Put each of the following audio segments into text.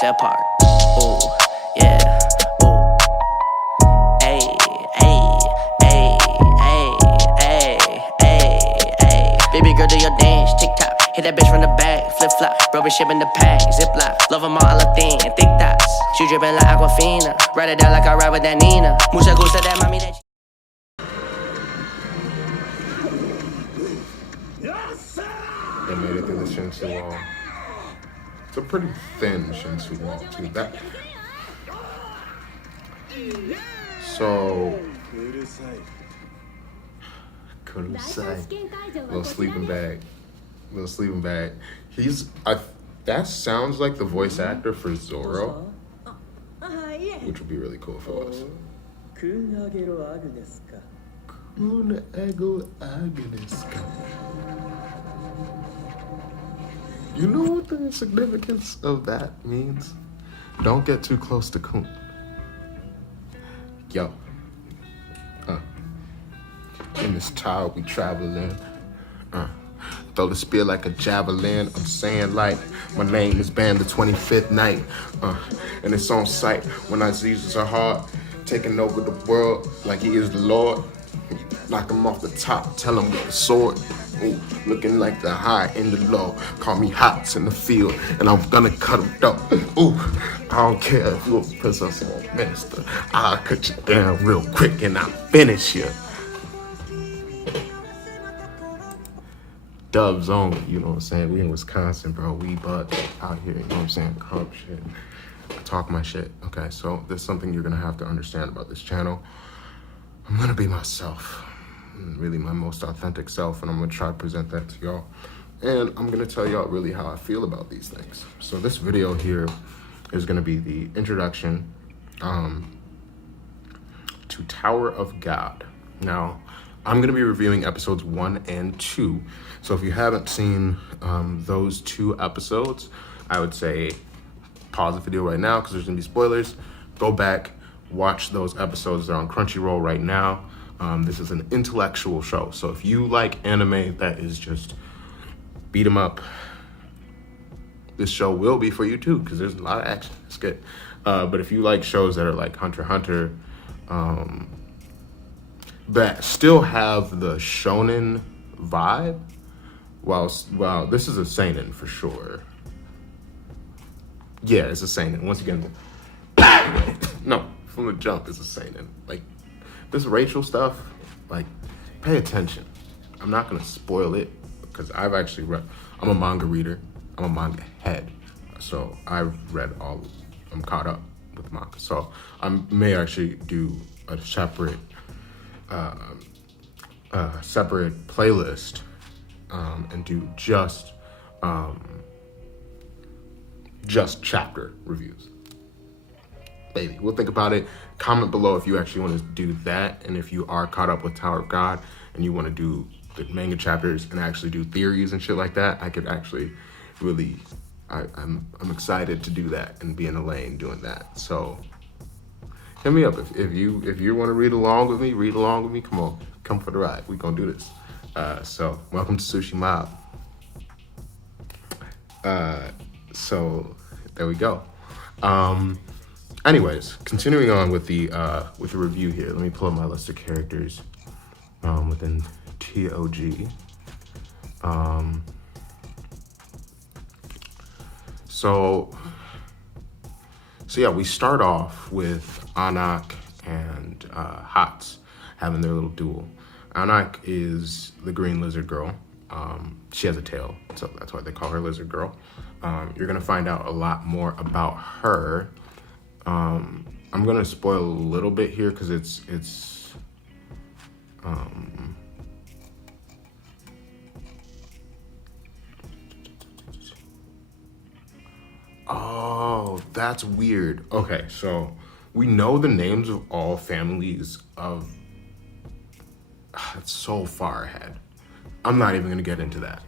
Jet Park. Ooh, yeah. Ooh. Ayy, ayy, ayy, ayy, ayy, ayy, ayy. Baby girl, do your dance, TikTok. Hit that bitch from the back, flip flop. Rubber ship in the pack, ziplock. Love them all a thing, thick dots. She drippin' like Aquafina. Ride it down like I ride with that Nina. Mucha gusta that mommy that. They made it through the Shinsu wall. It's a pretty thin Shinsu wall too. That. So. Kurusai. Little sleeping bag. That sounds like the voice actor for Zoro, which would be really cool if it was. You know what the significance of that means? Don't get too close to Kun. Yo. In this tower we traveling. Throw the spear like a javelin. I'm saying like my name is banned the 25th night. And it's on sight when our Jesus are hard. Taking over the world like he is the Lord. Knock him off the top, tell him with the sword. Ooh, looking like the high and the low. Call me Hots in the field, and I'm gonna cut him down. Ooh, I don't care if you're a princess or a minister. I'll cut you down real quick and I'll finish you. Dubs only, you know what I'm saying? We in Wisconsin, bro. We butt out here, you know what I'm saying? Crump shit. Talk my shit. Okay, so there's something you're gonna have to understand about this channel. I'm gonna be myself. Really my most authentic self, and I'm gonna try to present that to y'all. And I'm gonna tell y'all really how I feel about these things. So this video here is gonna be the introduction to Tower of God. Now, I'm gonna be reviewing episodes 1 and 2. So if you haven't seen those 2 episodes, I would say pause the video right now because there's gonna be spoilers. Go back, watch those episodes. They're on Crunchyroll right now. This is an intellectual show. So if you like anime that is just beat 'em up, this show will be for you too, because there's a lot of action. It's good. But if you like shows that are like Hunter x Hunter, that still have the shonen vibe, while this is a seinen for sure. Yeah, it's a seinen. Once again, no, from the jump, it's a seinen. Like, this Rachel stuff, like, pay attention. I'm not gonna spoil it because I've actually read, I'm a manga reader, I'm a manga head. So I've read I'm caught up with manga. So I may actually do a separate playlist and do just chapter reviews. Maybe we'll think about it. Comment below if you actually want to do that, and if you are caught up with Tower of God and you want to do the manga chapters and actually do theories and shit like that. I could actually really, I'm excited to do that and be in a lane doing that. So hit me up if you want to read along with me. Come on, come for the ride. We gonna do this. So welcome to Sushi Mob. So there we go. Anyways, continuing on with the review here. Let me pull up my list of characters within TOG. So yeah, we start off with Anak and Hats having their little duel. Anak is the green lizard girl. She has a tail, so that's why they call her Lizard Girl. You're gonna find out a lot more about her. I'm gonna spoil a little bit here because it's oh, that's weird. Okay, so we know the names of all families of, it's so far ahead. I'm not even gonna get into that.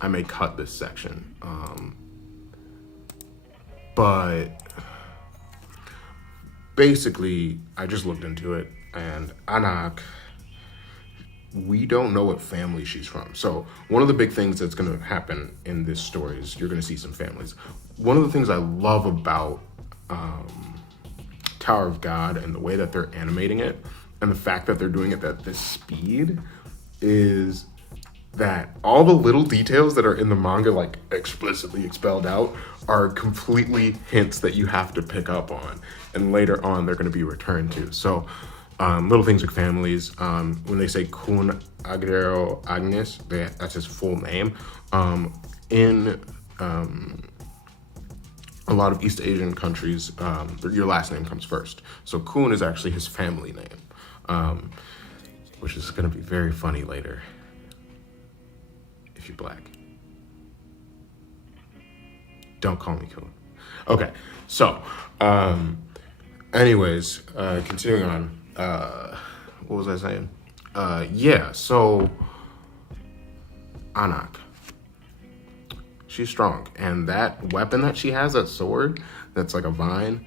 I may cut this section. But basically, I just looked into it, and Anak, we don't know what family she's from. So one of the big things that's going to happen in this story is you're going to see some families. One of the things I love about Tower of God and the way that they're animating it and the fact that they're doing it at this speed is that all the little details that are in the manga, like explicitly expelled out, are completely hints that you have to pick up on, and later on they're going to be returned to. So little things like families, when they say Kun Agdero Agnes, that's his full name. In a lot of East Asian countries, your last name comes first. So Kun is actually his family name, which is going to be very funny later if you're black. Don't call me Kun. Okay, so anyways, continuing on. What was I saying? Yeah, so Anak. She's strong. And that weapon that she has, that sword, that's like a vine,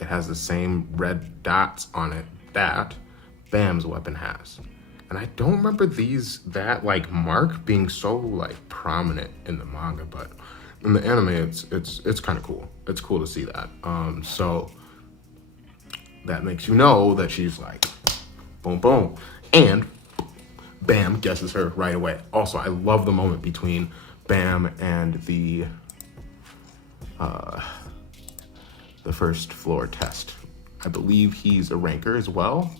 it has the same red dots on it that Bam's weapon has. And I don't remember that like mark being so like prominent in the manga, but in the anime it's kind of cool. It's cool to see that. So that makes you know that she's like boom boom, and Bam guesses her right away. Also, I love the moment between Bam and the first floor test. I believe he's a ranker as well.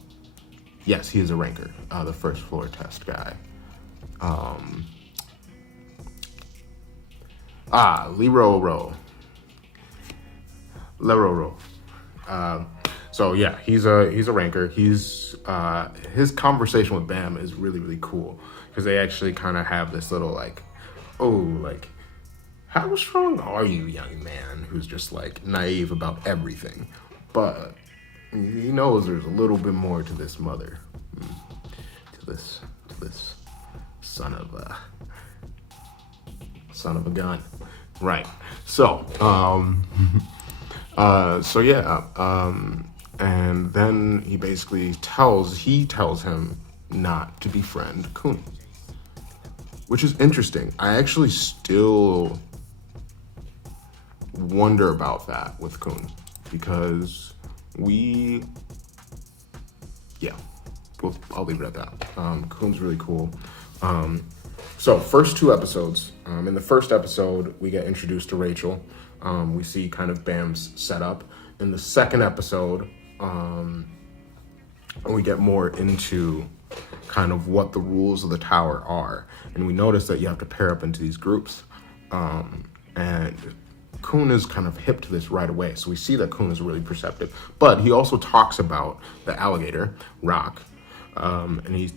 Yes, he is a ranker, the first floor test guy. Lero. So yeah, he's a ranker. He's his conversation with Bam is really, really cool because they actually kind of have this little like, oh, like, how strong are you, young man? Who's just like naive about everything, but he knows there's a little bit more to this mother, to this son of a gun, right? So, and then he basically tells him not to befriend Kun, which is interesting. I actually still wonder about that with Kun because I'll leave it at that. Kun's really cool. So first two episodes. In the first episode, we get introduced to Rachel. We see kind of Bam's setup. In the second episode, we get more into kind of what the rules of the tower are. And we notice that you have to pair up into these groups. And Kun is kind of hip to this right away. So we see that Kun is really perceptive. But he also talks about the alligator, Rock. And he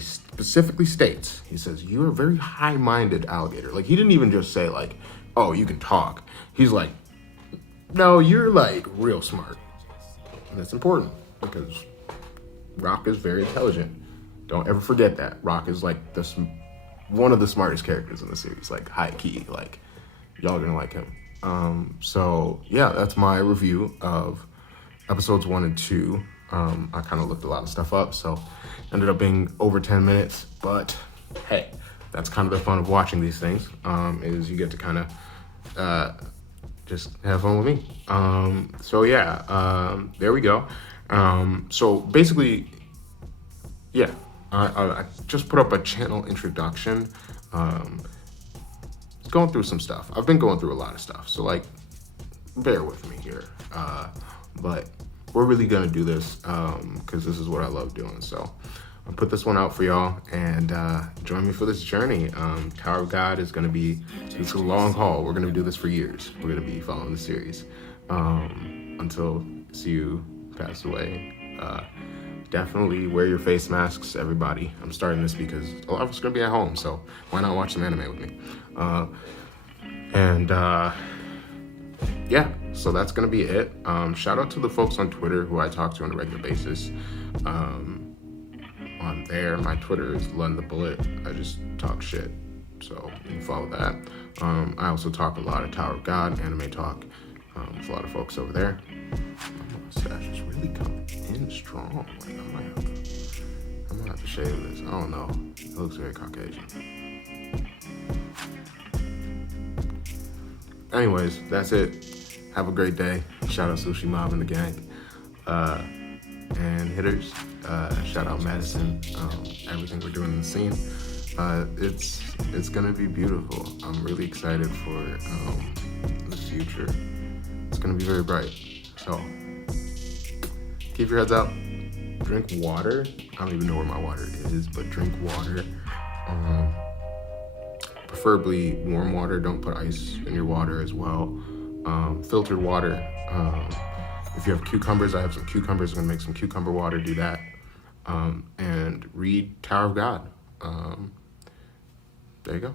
specifically states, he says, you're a very high-minded alligator. Like, he didn't even just say, like, oh, you can talk. He's like, no, you're, like, real smart. And that's important because Rock is very intelligent. Don't ever forget that. Rock is, like, one of the smartest characters in the series, like, high-key. Like, y'all gonna like him. So, yeah, that's my review of episodes 1 and 2. I kind of looked a lot of stuff up, so ended up being over 10 minutes, but hey, that's kind of the fun of watching these things, is you get to kind of just have fun with me. So yeah, there we go. So basically, yeah, I just put up a channel introduction, going through some stuff. I've been going through a lot of stuff, so like, bear with me here, but we're really gonna do this because this is what I love doing. So I'll put this one out for y'all and join me for this journey. Tower of God is gonna be, it's a long haul. We're gonna do this for years. We're gonna be following the series until Siu pass away. Definitely wear your face masks, everybody. I'm starting this because a lot of us are gonna be at home, so why not watch some anime with me? Yeah, so that's gonna be it. Shout out to the folks on Twitter who I talk to on a regular basis. On there, my Twitter is Lund the Bullet. I just talk shit, so you can follow that. I also talk a lot of Tower of God, anime talk, with a lot of folks over there. My mustache is really coming in strong. Like, I might gonna have to shave this. I don't know. It looks very Caucasian. Anyways, that's it. Have a great day. Shout out Sushi Mob and the gang. And hitters, shout out Madison. Everything we're doing in the scene. It's gonna be beautiful. I'm really excited for the future. It's gonna be very bright. So keep your heads out. Drink water. I don't even know where my water is, but drink water. Preferably warm water. Don't put ice in your water as well. Filtered water. If you have cucumbers, I have some cucumbers. I'm gonna make some cucumber water. Do that. And read Tower of God. There you go.